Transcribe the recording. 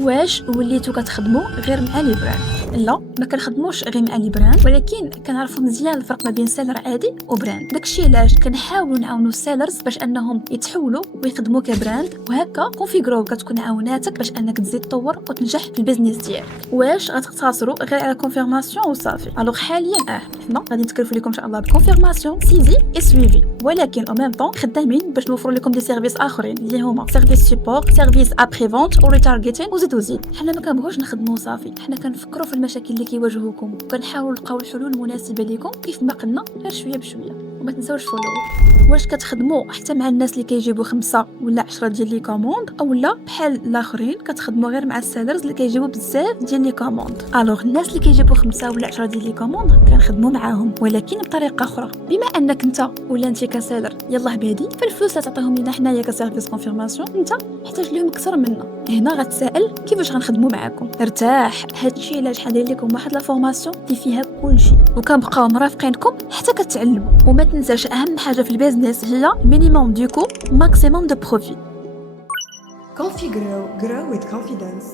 واش وليتو كتخدموا غير مع لي براند؟ لا، ما كنخدموش غير مع لي براند، ولكن كنعرفوا مزيان الفرق ما بين سيلر عادي وبراند. داكشي علاش كنحاولوا نعاونوا السيلرز باش انهم يتحولوا ويخدموا كبراند، وهكا كونفيغرو كتكون عاوناتك باش انك تزيد تطور وتنجح في البيزنس ديالك. واش غتقتصروا غير على كونفيرماسيون وصافي؟ الوغ حاليا حنا غادي نتكلفوا لكم ان شاء الله بكونفيرماسيون سيزي اي سويفي، ولكن او ميم طون خدامين باش نوفروا لكم دي سيرفيس اخرين اللي هما سيرفيس سيبورت، سيرفيس ابري فونت وريتارغيتين وزيد. حنا ما كنبغوش نخدموا صافي، حنا كنفكروا في المشاكل اللي كيواجهوكم وكنحاولوا نلقاو الحلول المناسبه لكم كيف ما قلنا، غير شويه بشويه. وما تنساوش فولو. واش كتخدموا حتى مع الناس اللي كيجيبوا 5 ولا 10 ديال لي كوموند، اولا بحال الاخرين كتخدموا غير مع السيلرز اللي كيجيبوا بزاف ديال لي كوموند؟ الوغ الناس اللي كيجيبوا 5 ولا 10 ديال لي كوموند كنخدموا معاهم، ولكن بطريقه اخرى. بما انك انت ولا انت كسيلر يلاه بادي، فالفلوس اللي تعطيهم لنا حنايا كسيرفيس كونفيرماسيون انت محتاج لهم اكثر منا. هنا غتسائل كيفاش غنخدموا معاكم؟ ارتاح، هادشي علاش حندير لكم واحد لا فورماسيون اللي فيها كلشي، وكنبقاو مرافقينكم حتى كتعلموا. وما تنساش اهم حاجه في البيزنس هي مينيموم دو كو ماكسيموم دو بروفيت. Configure, grow with confidence.